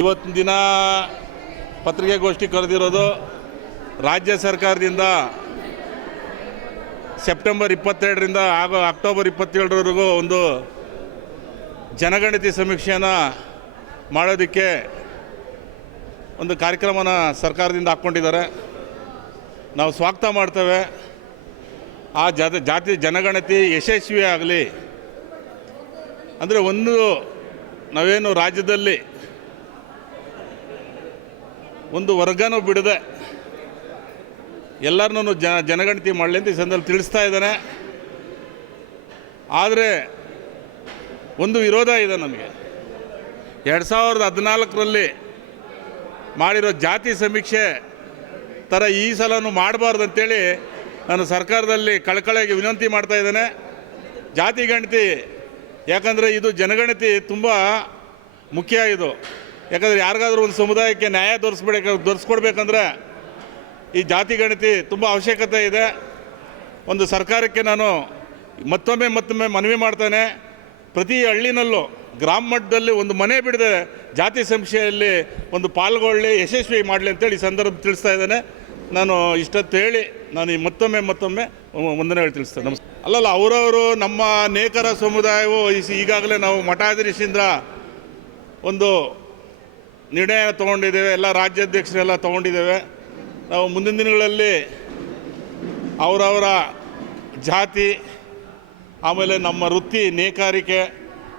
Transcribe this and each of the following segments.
ಇವತ್ತಿನ ದಿನ ಪತ್ರಿಕೆಗೋಷ್ಠಿ ಕರೆದಿರೋದು ರಾಜ್ಯ ಸರ್ಕಾರದಿಂದ ಸೆಪ್ಟೆಂಬರ್ ಇಪ್ಪತ್ತೆರಡರಿಂದ ಹಾಗೂ ಅಕ್ಟೋಬರ್ ಇಪ್ಪತ್ತೇಳರವರೆಗೂ ಒಂದು ಜನಗಣತಿ ಸಮೀಕ್ಷೆಯನ್ನು ಮಾಡೋದಕ್ಕೆ ಒಂದು ಕಾರ್ಯಕ್ರಮನ ಸರ್ಕಾರದಿಂದ ಹಾಕ್ಕೊಂಡಿದ್ದಾರೆ. ನಾವು ಸ್ವಾಗತ ಮಾಡ್ತೇವೆ. ಆ ಜಾತಿ ಜಾತಿ ಜನಗಣತಿ ಯಶಸ್ವಿ ಆಗಲಿ ಅಂದರೆ ಒಂದು ನಾವೇನು ರಾಜ್ಯದಲ್ಲಿ ಒಂದು ವರ್ಗನೂ ಬಿಡದೆ ಎಲ್ಲರನ್ನೂ ಜನ ಜನಗಣತಿ ಮಾಡಲಿ ಅಂತ ಈ ಸಂದರ್ಭ ತಿಳಿಸ್ತಾ ಇದ್ದಾನೆ. ಆದರೆ ಒಂದು ವಿರೋಧ ಇದೆ ನಮಗೆ. ಎರಡು ಸಾವಿರದ ಹದಿನಾಲ್ಕರಲ್ಲಿ ಮಾಡಿರೋ ಜಾತಿ ಸಮೀಕ್ಷೆ ಥರ ಈ ಸಲನೂ ಮಾಡಬಾರ್ದು ಅಂತೇಳಿ ನಾನು ಸರ್ಕಾರದಲ್ಲಿ ಕಳಕಳಿಗೆ ವಿನಂತಿ ಮಾಡ್ತಾ ಇದ್ದೇನೆ. ಜಾತಿ ಗಣತಿ ಯಾಕಂದರೆ ಇದು ಜನಗಣತಿ ತುಂಬ ಮುಖ್ಯ ಇದು. ಯಾಕಂದರೆ ಯಾರಿಗಾದ್ರೂ ಒಂದು ಸಮುದಾಯಕ್ಕೆ ನ್ಯಾಯ ದೊರಸ್ಬಿಡಕ್ಕೆ ತೋರಿಸ್ಕೊಡ್ಬೇಕಂದ್ರೆ ಈ ಜಾತಿ ಗಣತಿ ತುಂಬ ಅವಶ್ಯಕತೆ ಇದೆ. ಒಂದು ಸರ್ಕಾರಕ್ಕೆ ನಾನು ಮತ್ತೊಮ್ಮೆ ಮತ್ತೊಮ್ಮೆ ಮನವಿ ಮಾಡ್ತೇನೆ. ಪ್ರತಿ ಹಳ್ಳಿನಲ್ಲೂ ಗ್ರಾಮ ಮಟ್ಟದಲ್ಲಿ ಒಂದು ಮನೆ ಬಿಡದೆ ಜಾತಿ ಸಂಸ್ಥೆಯಲ್ಲಿ ಒಂದು ಪಾಲ್ಗೊಳ್ಳಿ, ಯಶಸ್ವಿ ಮಾಡಲಿ ಅಂತೇಳಿ ಈ ಸಂದರ್ಭ ತಿಳಿಸ್ತಾ ಇದ್ದೇನೆ. ನಾನು ಇಷ್ಟೊತ್ತು ಹೇಳಿ ನಾನು ಈ ಮತ್ತೊಮ್ಮೆ ಮತ್ತೊಮ್ಮೆ ಹೇಳಿ ತಿಳಿಸ್ತೇನೆ. ನಮಸ್ಕಾರ. ಅಲ್ಲಲ್ಲ, ಅವರವರು ನಮ್ಮ ನೇಕರ ಸಮುದಾಯವು ಈಗಾಗಲೇ ನಾವು ಮಠಾಧೀಶಿಂದ ಒಂದು ನಿರ್ಣಯ ತೊಗೊಂಡಿದ್ದೇವೆ, ಎಲ್ಲ ರಾಜ್ಯಾಧ್ಯಕ್ಷರೆಲ್ಲ ತೊಗೊಂಡಿದ್ದೇವೆ. ನಾವು ಮುಂದಿನ ದಿನಗಳಲ್ಲಿ ಅವರವರ ಜಾತಿ, ಆಮೇಲೆ ನಮ್ಮ ವೃತ್ತಿ ನೇಕಾರಿಕೆ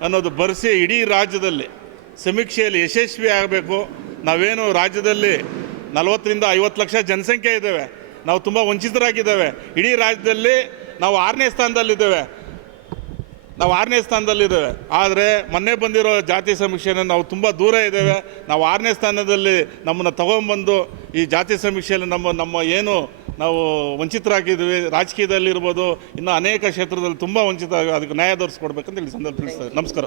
ಅನ್ನೋದು ಬರೆಸಿ ಇಡೀ ರಾಜ್ಯದಲ್ಲಿ ಸಮೀಕ್ಷೆಯಲ್ಲಿ ಯಶಸ್ವಿ ಆಗಬೇಕು. ನಾವೇನು ರಾಜ್ಯದಲ್ಲಿ ನಲವತ್ತರಿಂದ ಐವತ್ತು ಲಕ್ಷ ಜನಸಂಖ್ಯೆ ಇದ್ದೇವೆ. ನಾವು ತುಂಬ ವಂಚಿತರಾಗಿದ್ದೇವೆ. ಇಡೀ ರಾಜ್ಯದಲ್ಲಿ ನಾವು ಆರನೇ ಸ್ಥಾನದಲ್ಲಿದ್ದೇವೆ. ನಾವು ಆರನೇ ಸ್ಥಾನದಲ್ಲಿದ್ದೇವೆ. ಆದರೆ ಮೊನ್ನೆ ಬಂದಿರೋ ಜಾತಿ ಸಮೀಕ್ಷೆನ ನಾವು ತುಂಬ ದೂರ ಇದ್ದೇವೆ. ನಾವು ಆರನೇ ಸ್ಥಾನದಲ್ಲಿ ನಮ್ಮನ್ನು ತಗೊಂಬಂದು ಈ ಜಾತಿ ಸಮೀಕ್ಷೆಯಲ್ಲಿ ನಮ್ಮ ನಮ್ಮ ಏನು ನಾವು ವಂಚಿತರಾಗಿದ್ದೀವಿ ರಾಜಕೀಯದಲ್ಲಿರ್ಬೋದು, ಇನ್ನು ಅನೇಕ ಕ್ಷೇತ್ರದಲ್ಲಿ ತುಂಬ ವಂಚಿತ ಅದಕ್ಕೆ ನ್ಯಾಯ ತೋರಿಸ್ಕೊಡ್ಬೇಕಂತ ಹೇಳಿ ಸಂದರ್ಭ ತಿಳಿಸ್ತಾರೆ ನಮಸ್ಕಾರ.